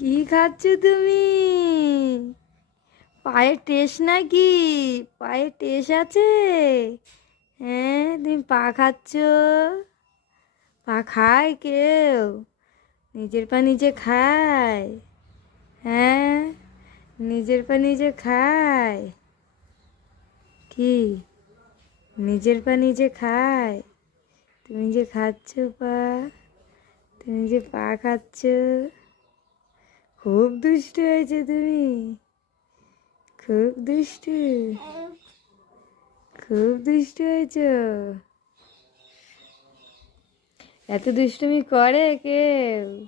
কি খাচ্ছ তুমি? পায়ে টেস নাকি? পায়ে টেস আছে? হ্যাঁ, তুমি পা খাচ্ছ? পা খায় কেউ? নিজের পা নিজে খায়? হ্যাঁ, নিজের পা নিজে খায়? কি নিজের পা নিজে খায়? তুমি যে খাচ্ছ পা, তুমি যে পা খাচ্ছ, খুব দুষ্টু হয়েছে তুমি। খুব দুষ্টু, খুব দুষ্টু হয়েছ। এত দুষ্টুমি করে কেউ?